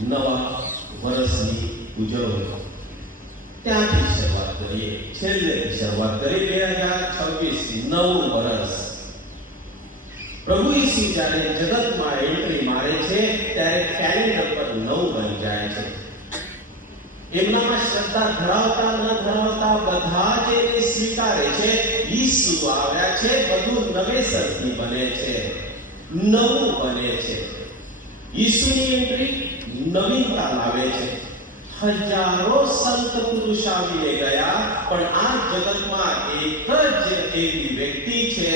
નવા વર્ષની ઉજવણી ત્યાંથી શરૂઆત કરીએ. છેલ્લેથી શરૂઆત કરી 2026 નવું વર્ષ. પ્રભુ ઈસુ જ્યારે જગતમાં એન્ટ્રી મારે છે ત્યારે કેલેન્ડર પર નવું બની જાય છે. એમનામાં શ્રદ્ધા ધરાવતા ન ધરાવતા બધા જ એ સ્વીકારે છે ઈસુ આવ્યા છે, બધું નવેસરથી બને છે, નવું બને છે. ઈસુની એન્ટ્રી નવીનતા લાવે છે. હજારો સંત પુરુષ આવીને ગયા, પણ આ જગતમાં એક જ એવી વ્યક્તિ છે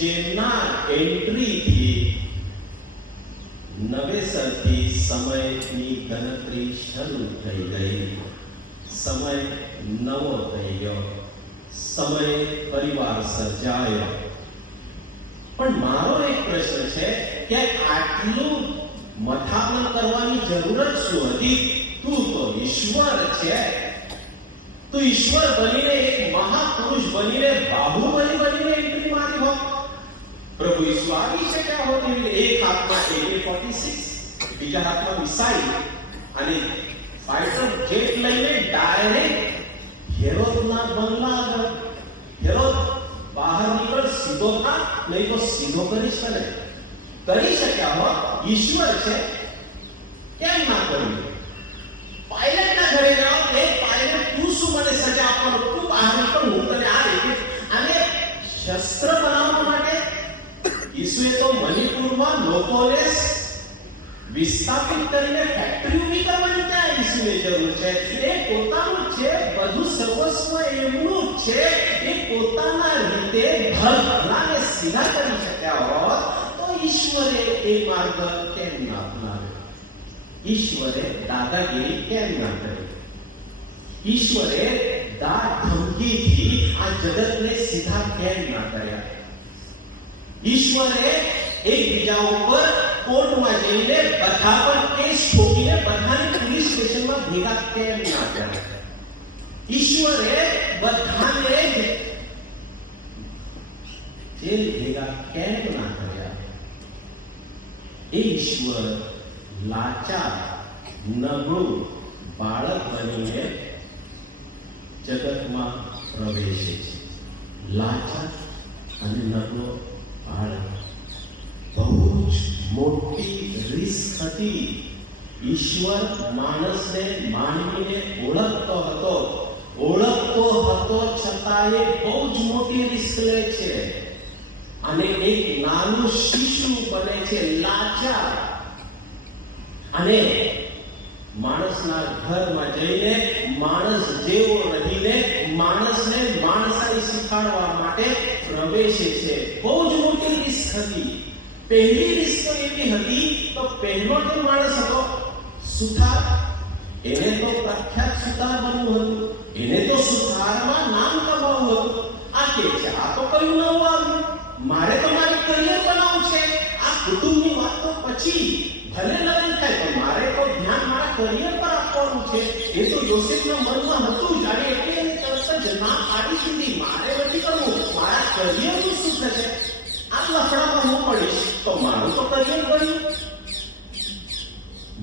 જેમના એન્ટ્રીથી નવેસરથી સમયની ગણતરી શરૂ થઈ ગઈ. સમય નવો થઈ ગયો, સમય પરિવાર સર્જાયો. પણ મારો એક પ્રશ્ન છે કે આટલું મથામણ કરવાની જરૂર જ શું હતી? તું તો ઈશ્વર છે. તું ઈશ્વર બનીને, એક મહાપુરુષ બનીને, બાહુબલી બનીને એન્ટ્રી મારી હોત. પ્રભુ ઈસુ આવી છે ક્યાં હોતી? એક હાથમાં AK-46, બીજા હાથમાં મિસાઇલ અને ફાઇટર જેટ લઈને ડાયરેક્ટ હેરોદના બંગલા આગળ. હેરોદ બહાર નીકળ, સીધો થા, નહીં તો સીધો કરીશ તને. કરી શક્યા હોત. ઈશ્વર છે, કેમ ના કર્યું? પાયલટના ઘરે જાઓ, એક પાયલટ તું શું મને સજા આપવાનો? તું બહાર નીકળ, હું તને આ રીતે. અને શસ્ત્ર બનાવવા માટે ઈસુએ તો મણિપુરમાં લોકોને વિસ્થાપિત કરીને ફેક્ટરી ઊભી કરવાની ક્યાં ઈસુને જરૂર છે? એ પોતાનું છે, બધું સર્વસ્વ એમનું છે. એ પોતાના રીતે ભલાને સીધા કરી શક્યા હોત તો ઈશ્વરે એ માર્ગ કેમ ના અપનાવ્યો? ઈશ્વરે દાદાગીરી કેમ ના કરી? ઈશ્વરે દાદ ધમકીથી આ જગતને સીધા કેમ ના કર્યા? ઈશ્વરે એકબીજા ઉપર કોર્ટમાં જઈને બધા પર કેસ ઠોકીને બધાને પોલીસ સ્ટેશનમાં ભેગા કેમ ના કર્યા? ઈશ્વરે બધાને જેલ ભેગા કેમ ના કર્યા? એ ઈશ્વર લાચાર, નબળું બાળક બનીને જગતમાં પ્રવેશે છે. લાચાર અને નબળો બાળક. બહુ જ મોટી રિસ્ક હતી. ઈશ્વર માણસને, માનવીને ઓળખતો હતો છતાં એ બહુ જ મોટી રિસ્ક લે છે અને એક નાનું શિશુ બને છે, લાચાર. અને માણસના ઘરમાં જઈને માણસ જેવો રહીને માણસને માણસાઈ શીખવાડવા માટે પ્રવેશે છે. બહુ જ મોટી રિસ્ક હતી. પહેલી રિસ્ક એવી હતી તો પહેલો જે માણસ હતો સુથાર, એને તો પ્રખ્યાત સુથાર બનવું હતું, એને તો સુથારમાં નામ કમાવવું હતું. આ કે છે આ તો કયું નવું આવ્યું, મારે તો મારી કરિયર બનાવવું છે. આ કુટુંબની વાત તો પછી ભલે લગ્ન થાય, પણ મારે તો ધ્યાન મારા કરિયર પર આપવાનું છે. એ તો યોસેફના મનમાં હતું જાણે, એટલે એને તરત જ ના પાડી દીધી, મારે નથી કરવું, મારા કરિયરનું શું થશે? આ લફડામાં હું પડીશ તો મારું તો કરિયર બન્યું.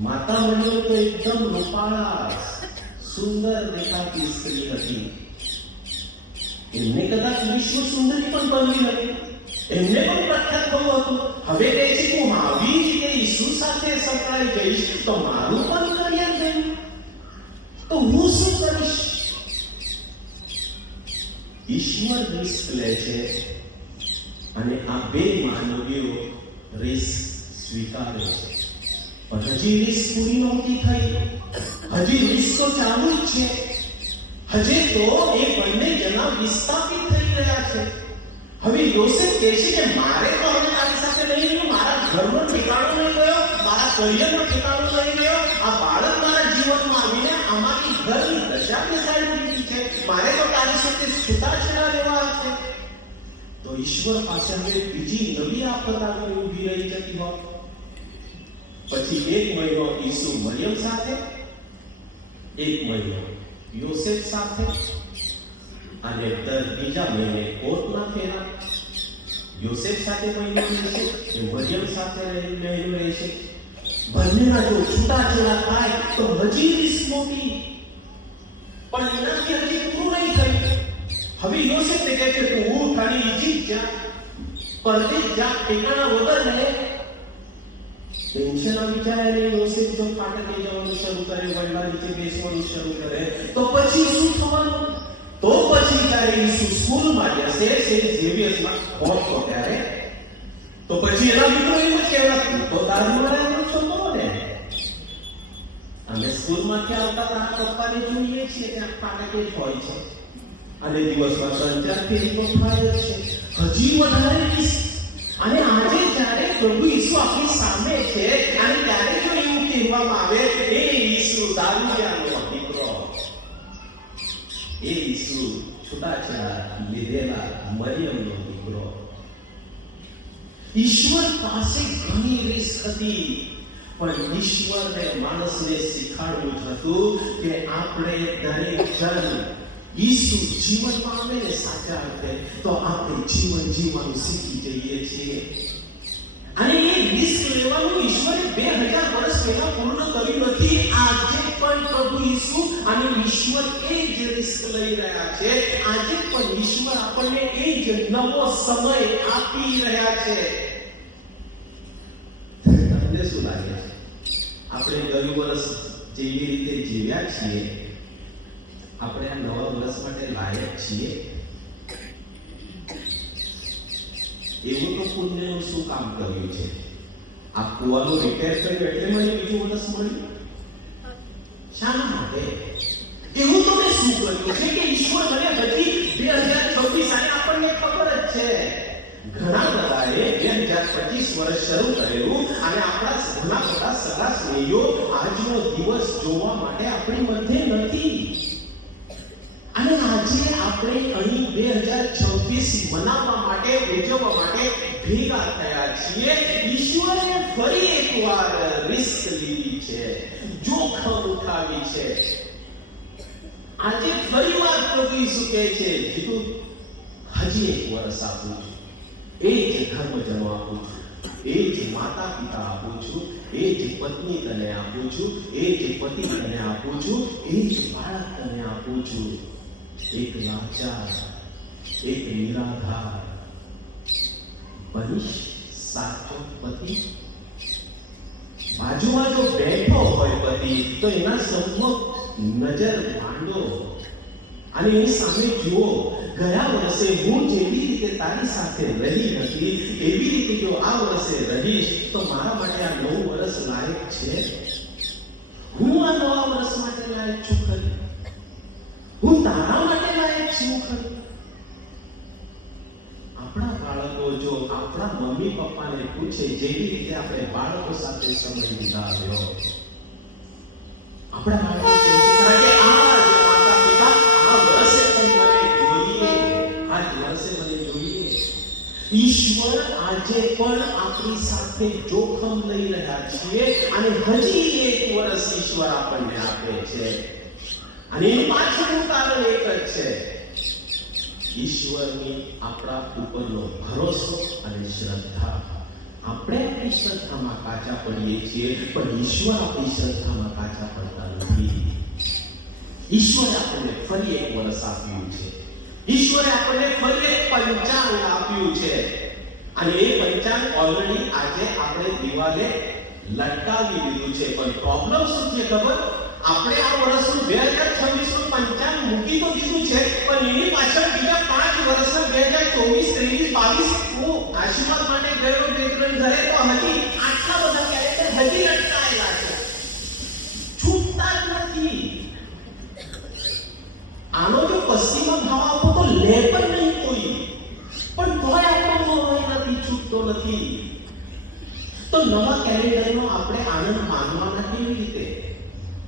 માતા બન્યો તો એકદમ રૂપાળા સુંદર દેખાતી સ્ત્રી હતી. એમને કદાચ વિશ્વ સુંદરી પણ બનવી હતી, એમને પણ પ્રખ્યાત બહુ હતું. હવે કહે છે હું આવી રીતે ઈસુ સાથે સંકળાઈ જઈશ તો મારું પણ કરિયર ગયું, તો હું શું કરીશ? ઈશ્વર રિસ્ક લે છે અને આ બે માનવીઓ રિસ્ક સ્વીકારે છે. પણ હજી રિસ્ક પૂરી નહોતી થઈ, હજી રિસ્ક તો ચાલુ જ છે. હજી તો એ બંને જણા વિસ્થાપિત થઈ રહ્યા છે. હવે યોસેફ કહે છે કે મારે તો હવે તારી સાથે લઈ ગયો, મારા ઘરનો ઠેકાણો લઈ ગયો, મારા કરિયરનો ઠેકાણો લઈ ગયો. આ બાળક મારા જીવનમાં આવીને આમાંથી ઘરની દશા બેસાડી દીધી છે. મારે તો તારી સાથે છૂટાછેડા લેવા છે. તો ઈશ્વર પાસે હવે બીજી નવી આફત આવી ઊભી રહી જતી હોત. પછી 1 મહિનો ઈસુ મરિયમ સાથે, 1 મહિનો યોસેફ સાથે, અને બીજા મહિને કોર્ટના ફેરા. યોસેફ સાથે મહિનો રહેશે, મરિયમ સાથે મહિનો રહેશે. બંનેના જો છૂટાછેડા થાય તો હજી રીસ મોટી, પણ એનાથી હજી પૂરું નહીં થયું. હવે યોસેફને કહે છે તું ઉઠ અને ઈજીપ્ત જા, પરદેશ જા, ઠેકાણા વગર રહે. ટેન્શન વિચારે યોસેફ જો ફાટકે જવાનું શરૂ કરે, વડલા નીચે બેસવાનું શરૂ કરે, તો પછી શું થવાનું? તો પછી જ્યારે ઈસુ સ્કૂલમાં જશે, સેન્ટ ઝેવિયર્સમાં પહોંચતો ત્યારે, તો પછી એના મિત્રો એમ જ કહેવાય તો દારૂવાળાનો છોકરો ને. અમે સ્કૂલમાંથી આવતા તારા પપ્પાને જોઈએ છીએ ત્યાં ફાટકે જ હોય છે, અને દિવસમાં 3-4 ફેરી તો થાય જ છે. હજી વધારે રીસ. અને આજે જ્યારે પ્રભુ ઈસુ આપણી સામે છે અને ત્યારે જો એવું કહેવામાં આવે એ ઈસુ દારૂડિયાનો દીકરો, એ ઈસુ છૂટાછેડા લીધેલા મરિયમનો દીકરો. ઈશ્વર પાસે ઘણી રીસ હતી, પણ ઈશ્વરને માણસને શીખવાડવું હતું કે આપણે દરેક જણ ઈસુ જીવન પામે ને સાચા અર્થે તો આપણે જીવન જીવવાનું શીખી જઈએ છીએ. અને એ રિસ્ક લેવાનું ઈશ્વરે 2000 વર્ષ પહેલા પૂર્ણ કર્યું નથી. આજે પણ પ્રભુ ઈસુ અને ઈશ્વર એ જ રિસ્ક લઈ રહ્યા છે. આજે પણ ઈશ્વર આપણને એ જ નવો સમય આપી રહ્યા છે. તમને શું લાગે છે, આપણે ગયું વર્ષ જેવી રીતે જીવ્યા છીએ, આપણે આ નવા વર્ષ માટે લાયક છીએ? એવું તો પુણ્યનું શું કામ કર્યું છે? આ કુવાનું રિપેર કર્યું એટલે મને બીજું વર્ષ મળ્યું? શાના માટે? એવું તો મેં શું કર્યું છે કે ઈશ્વર મને બધી 2026 અને આપણને ખબર જ છે ઘણા બધાએ 2025 વર્ષ શરૂ કરેલું અને આપણા ઘણા બધા સગા સ્નેહીઓ આજનો દિવસ જોવા માટે આપણી મધ્યે નથી. અને આજે આપણે અહીં 2026 મનાવવા માટે, ઉજવવા માટે ભેગા થયા છીએ. ઈશ્વરે ફરી એકવાર રિસ્ક લીધી છે, જોખમ ઉઠાવી છે. આજે ફરીવાર પ્રભુ ઈસુ કહે છે જીતું હજી એક વર્ષ આપું છું, એ જ ધર્મજનો આપું છું, એ જ માતા પિતા આપું છું, એ જ પત્ની તને આપું છું, એ જ પતિ તને આપું છું, એ જ બાળક તને આપું છું. એક લાચાર, એક નિરાધાર બનીશ સાચો પતિ. બાજુમાં જો બેઠો હોય પતિ તો એના સન્મુખ નજર માંડો અને એની સામે જુઓ, ગયા વર્ષે હું જેવી રીતે તારી સાથે રહી હતી એવી રીતે જો આ વર્ષે રહીશ તો મારા માટે આ નવું વર્ષ લાયક છે? હું આ નવા વર્ષ માટે લાયક છું ખરી? હું તારા માટે લાયક છું ખરી? આપણા બાળકો જો આપણા મમ્મી પપ્પાને પૂછે જેવી રીતે આપણે બાળકો સાથે સમય વિતાવ્યો, આપણા બાળકો કહે છે કે આ માતા પિતા આ વર્ષે પણ મને જોઈએ, આ વર્ષે મને જોઈએ. ઈશ્વર આજે પણ આપણી સાથે જોખમ લઈ રહ્યા છીએ અને હજી એક વર્ષ ઈશ્વર આપણને આપે છે. અને એનું પાછળનું કારણ એક જ છે, ઈશ્વરની આપણા ઉપરનો ભરોસો અને શ્રદ્ધા. આપણે આપણી શ્રદ્ધામાં કાચા પડીએ છીએ, પણ ઈશ્વર આપણી શ્રદ્ધામાં કાચા પડતા નથી. ઈશ્વરે આપણને ફરી એક વર્ષ આપ્યું છે, ઈશ્વરે આપણને ફરી એક પંચાંગ આપ્યું છે. અને એ પંચાંગ ઓલરેડી આજે આપણે દિવાલે લટકાવી દીધું છે. પણ પ્રોબ્લેમ શું છે ખબર? આપણે આ વર્ષનું 2026 નું પંચાંગ મૂકી તો દીધું છે, પણ એની પાછળ બીજા 5 વર્ષના 2024, 23, 22 હું આશીર્વાદ માટે ગયો મિત્રોની ઘરે તો હજી આટલા બધા કેરેક્ટર હજી લટકાયેલા છે, છૂટતા જ નથી. આનો જો પશ્ચિમમાં ભાવ આપો તો લે પણ નહીં કોઈ, પણ તોય આપણો નથી, છૂટતો નથી. તો નવા કેલેન્ડરનો આપણે આનંદ માનવાના કેવી રીતે?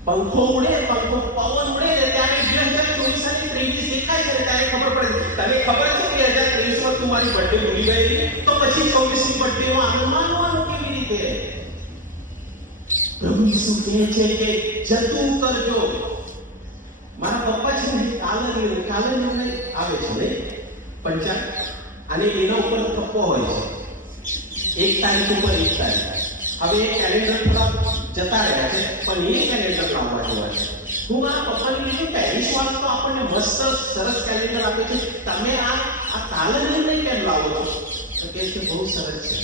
પંખો ઉડે, પંખો પવન ઉડે ને ત્યારે 2024 અને 23 દેખાય છે ત્યારે ખબર પડે. તને ખબર છે કે 2023 માં તમારી બર્થડે ભૂલી ગઈ, તો પછી 24 ની બર્થડે નો આનંદ માનવાનો કેવી રીતે? પ્રભુ ઈસુ કહે છે કે જતું કરજો. મારા પપ્પા છે ને કાલે આવે છે ને પંચાંગ, અને એના ઉપર થપ્પો હોય છે 1 તારીખ ઉપર 1 તારીખ. હવે એ કેલેન્ડર થોડા જતા રહ્યા છે, પણ એ કેલેન્ડર લાવવા જેવા છે. હું મારા પપ્પાને કીધું પેરિસ વાળા તો આપણને મસ્ત સરસ કેલેન્ડર આપે છે, તમે આ કાલંદર નહીં કેમ લાવો છો? તો કહે છે બહુ સરસ છે,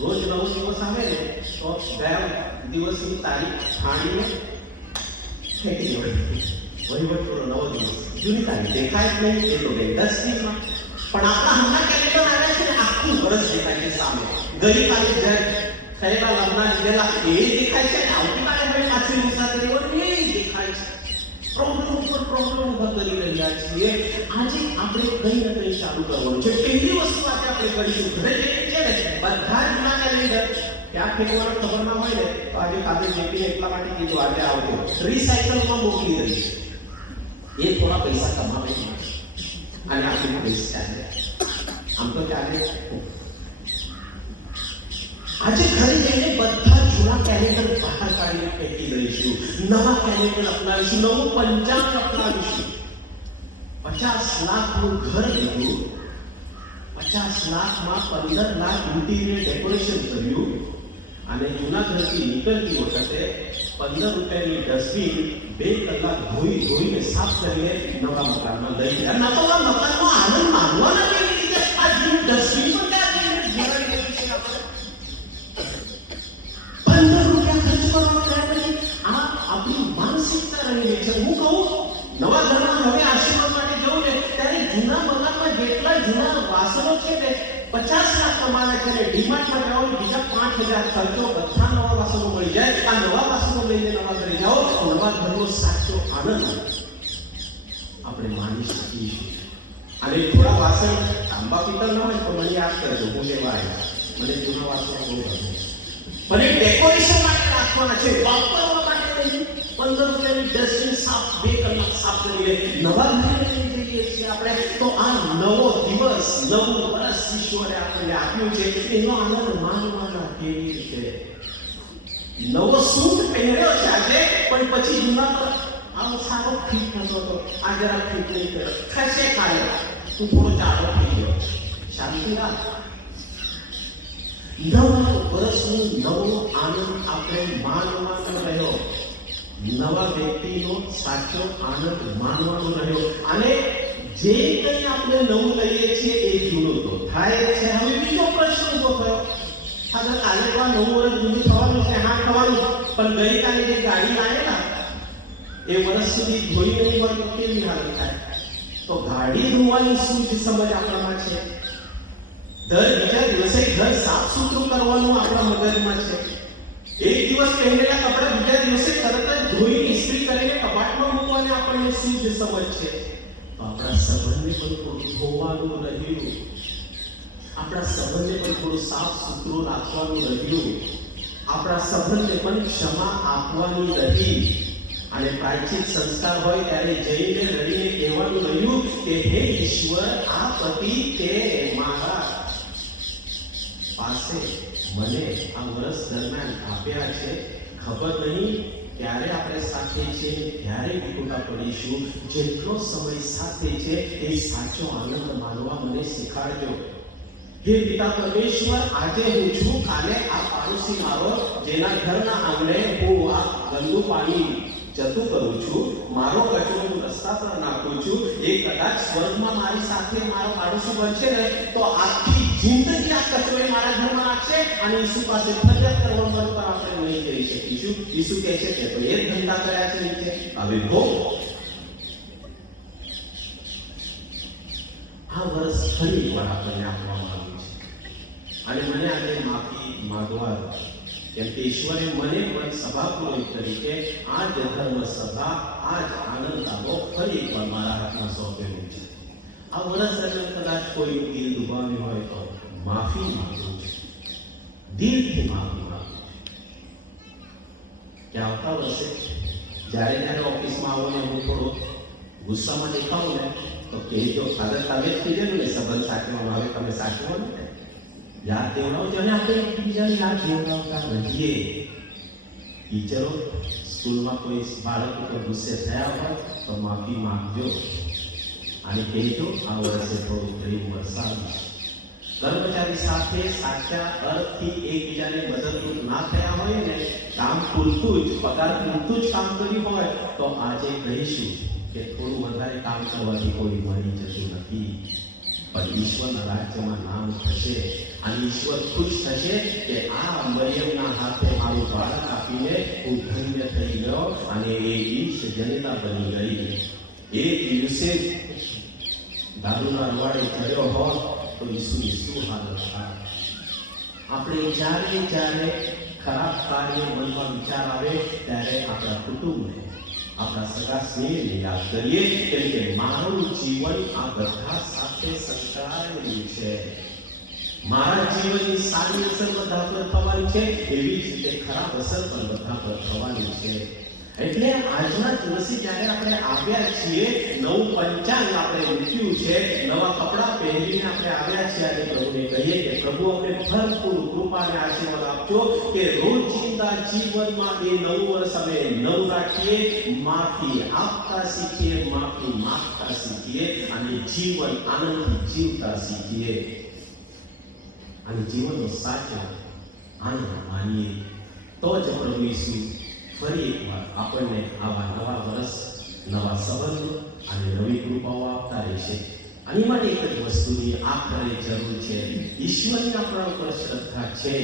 રોજ નવો દિવસ આવે ને તો ગયા દિવસની તારીખ છાણીને ફેંકી દેવાની, વહીવટનો નવો દિવસ જૂની તારીખ દેખાય જ નહીં, એ તો ગઈ 10 દિવસમાં. પણ આપણા હમણાં કેલેન્ડર આવે છે ને આખું વર્ષ દેખાય છે સામે. ગઈકાલે થયેલા લગ્ન લીધેલા એ દેખાય છે, આવતીકાલે હવે પાછી મુસાફરી એ દેખાય છે. પ્રોબ્લેમ ઉપર પ્રોબ્લેમ ઉભા કરી રહ્યા છીએ. આજે આપણે કંઈ ને કંઈ ચાલુ કરવાનું છે. પહેલી વસ્તુ આજે આપણે કરીશું, ઘરે છે ને બધા જૂના કેલેન્ડર ક્યાં ફેંકવાનો ખબર ના હોય ને તો આજે કાલે જેપીને એટલા માટે કીધું આજે આવજો, રિસાયકલમાં મોકલી દઈશ. એ થોડા પૈસા કમાવે અને આપણે પૈસા ચાલે, આમ તો ચાલે. આજે ઘરે જઈને બધા જૂના કેલેન્ડર બહાર કાઢીને ફેંકી દઈશું, નવા કેલેન્ડર અપનાવીશું, નવું પંચાંગ અપનાવીશું. 50 લાખનું ઘર લીધું, 50 લાખમાં 15 લાખ ઇન્ટિરિયર ડેકોરેશન કર્યું અને જૂના ઘરથી નીકળતી વખતે 15 રૂપિયાની ડસ્ટબિન 2 કલાક ધોઈને સાફ કરીને નવા મકાનમાં લઈ ગયા. નવા મકાનનો આનંદ માનવાના કેવી રીતે? આ જૂનું ડસ્ટબિન પણ આપણી માનસિકતા રહેલી છે. હું કહું નવા ઘરમાં હવે આશીર્વાદ માટે જવું ને ત્યારે જૂના મકાનમાં જેટલા જૂના વાસણો છે ને 50 લાખ કમાને છે ને ડીમાર્ટમાં જાઓ બીજા 5000 ખર્ચો, બધા નવા વાસણો મળી જાય. આ નવા વાસણો લઈને નવા ઘરે જાઓ, નવા ઘરનો સાચો આનંદ આપણે માણી શકીએ. અને થોડા વાસણ તાંબા પિત્તળ ન હોય તો મને યાદ કરજો, હું લેવા આવ્યા. મને જૂના વાસણો બહુ ગમે, પણ એ ડેકોરેશન માટે રાખવાના છે, વાપરવા માટે નહીં. 15 રૂપિયાની ડસ્ટબિન સાફ 2 કલાક સાફ કરીને નવા ઘરે લઈ જઈએ છીએ આપણે. તો આ નવો દિવસ, નવું વર્ષ ઈશ્વરે આપણને આપ્યું છે, એનો આનંદ માનવાના કેવી રીતે? નવો સૂટ પહેર્યો છે આજે, પણ પછી જૂના પર આવો સારો ફિટ થતો હતો, આ જરા ફિટ નહીં કર્યો, ખસે ખાય તું થોડો જાડો થઈ ગયો. શાંતિ રાખ. નવા વર્ષનો નવો આનંદ આપણે માનવાનો રહ્યો, નવા વ્યક્તિનો સાચો આનંદ માનવાનો રહ્યો. અને જે કંઈ આપણે નવું લઈએ છીએ એ જૂનું તો થાય છે. હવે બીજો પ્રશ્ન ઉભો થયો, કાલે નવું વર્ષ જૂનું થવાનું છે, હા થવાનું, પણ ગઈકાલે જે ગાડી લાવેલા એ વર્ષ સુધી ધોઈ નહીં હોય તો કેવી હાલત થાય? તો ગાડી ધોવાની શું જ સમજ આપણામાં છે? દર બીજા દિવસે ઘર સાફ સુથરું કરવાનું આપણા મગજમાં છે. એક દિવસ પહેરેલા કપડા બીજા દિવસે તરત જ ધોઈને ઇસ્ત્રી કરીને કબાટમાં મૂકવાને આપણને શું જ સમજ છે? તો આપણા સંબંધને પણ થોડું ધોવાનું રહ્યું, આપણા સંબંધને પણ થોડું સાફ સુથરું રાખવાનું રહ્યું, આપણા સંબંધને પણ ક્ષમા આપવાની રહી. અને પ્રાયશ્ચિત સંસ્કાર હોય ત્યારે જઈને રડીને કહેવાનું રહ્યું કે હે ઈશ્વર, આ પતિ તે મારા પાસે મને આ વર્ષ દરમિયાન આપ્યા છે. ખબર નહીં ક્યારે આપણે સાથે છે, ક્યારે વિખૂટા પડીશું. જેટલો સમય સાથે છે એ સાચો આનંદ માનવા મને શીખવાડજો. હે પિતા પરમેશ્વર, આજે હું છું, કાલે આ પાડોશી મારો જેના ઘરના આંગણે હું આ ગંદુ પાણી જતું કરું છું, મારો કચરો હું રસ્તા પર નાખું છું, એ કદાચ સ્વર્ગમાં મારી સાથે મારો પાડોશી બનશે ને તો આખી જિંદગી આ કચરો મારા ઘરમાં નાખશે અને ઈસુ પાસે ફરિયાદ કરવા પર આપણે નહીં જઈ શકીશું. ઈસુ કહે છે કે તો એ ધંધા કર્યા છે નીચે, હવે ભોગ. આ વર્ષ ફરી વાર આપણને આપવામાં આવ્યું છે અને મને આજે માફી માંગવા, કેમ કે ઈશ્વરે મને પણ સભા પુરોહિત તરીકે આ જ ધર્મ સભા, આ જ આનંદ આવો ફરી એકવાર મારા હાથમાં સોંપેલું છે. આ વર્ષ દરમિયાન કદાચ કોઈ દિલ દુભાવ્યું હોય તો માફી માંગુ છું, દિલથી માફી માંગુ છું કે આવતા વર્ષે જ્યારે ઓફિસમાં આવો ને હું થોડો ગુસ્સામાં દેખાવું ને તો કહેજો, આદત આવે જ કીધેલું ને સંબંધ સાચવવામાં આવે, તમે સાચવો ને યાદ દેવડાવજો. અને આપણે એકબીજાને યાદ દેવડાવતા રહીએ. ટીચરો સ્કૂલમાં કોઈ બાળક ઉપર ગુસ્સે થયા હોય તો માફી માંગજો અને કહેજો આ વર્ષે થોડું પ્રેમ વરસાવીશ. કર્મચારી સાથે સાચા અર્થથી એકબીજાને મદદરૂપ ના થયા હોય ને કામ પૂરતું જ પગાર પૂરતું જ કામ કર્યું હોય તો આજે કહીશું કે થોડું વધારે કામ કરવાથી કોઈ મળી જતું નથી, પણ ઈશ્વરના રાજ્યમાં નામ થશે અને ઈશ્વર ખુશ થશે કે આ મરિયમના હાથે મારું બાળક આપીને હું ધન્ય થઈ ગયો અને એ ઈશ જનતા બની ગઈ. એ દિવસે દારૂના રવાડે ચડ્યો હોત તો ઈસુની શું હાલત થાય? આપણે જ્યારે ખરાબ કાર્ય મનમાં વિચાર આવે ત્યારે આપણા કુટુંબને, આપણા સગા સ્નેહને યાદ કરીએ કેમ કે મારું જીવન આ બધા સાથે સંકળાયેલું છે. મારા જીવનની સારી અસર બધા પર થવાની છે, એવી જ રીતે ખરાબ અસર પણ બધા પર થવાની છે. એટલે આજના દિવસે જ્યારે આપણે આવ્યા છીએ, નવું પંચાંગ આપણે મૂક્યું છે, નવા કપડાં પહેરીને આપણે આવ્યા છીએ અને પ્રભુને કહીએ કે પ્રભુ અમને ભરપૂર કૃપા અને આશીર્વાદ આપજો કે રોજિંદા જીવનમાં એ નવું વર્ષ અમે નવું રાખીએ, માફી આપતા શીખીએ, માફી માંગતા શીખીએ અને જીવન આનંદથી જીવતા શીખીએ અને જીવનનો સાચો આનંદ માનીએ. તો જ પ્રભુ ઈસુ ફરી એકવાર આપણને આવા નવા વર્ષ, નવા સંબંધો અને નવી કૃપાઓ આપતા રહેશે. અને માટે એક જ વસ્તુની આખરે જરૂર છે. ઈશ્વરની આપણા ઉપર શ્રદ્ધા છે,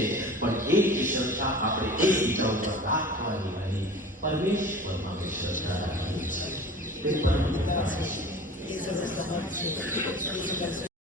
પણ એ જ શ્રદ્ધા આપણે એકબીજા ઉપર રાખવાની નહીં, પરમેશ્વરમાં આપણે શ્રદ્ધા રાખવાની છે. તે પરમ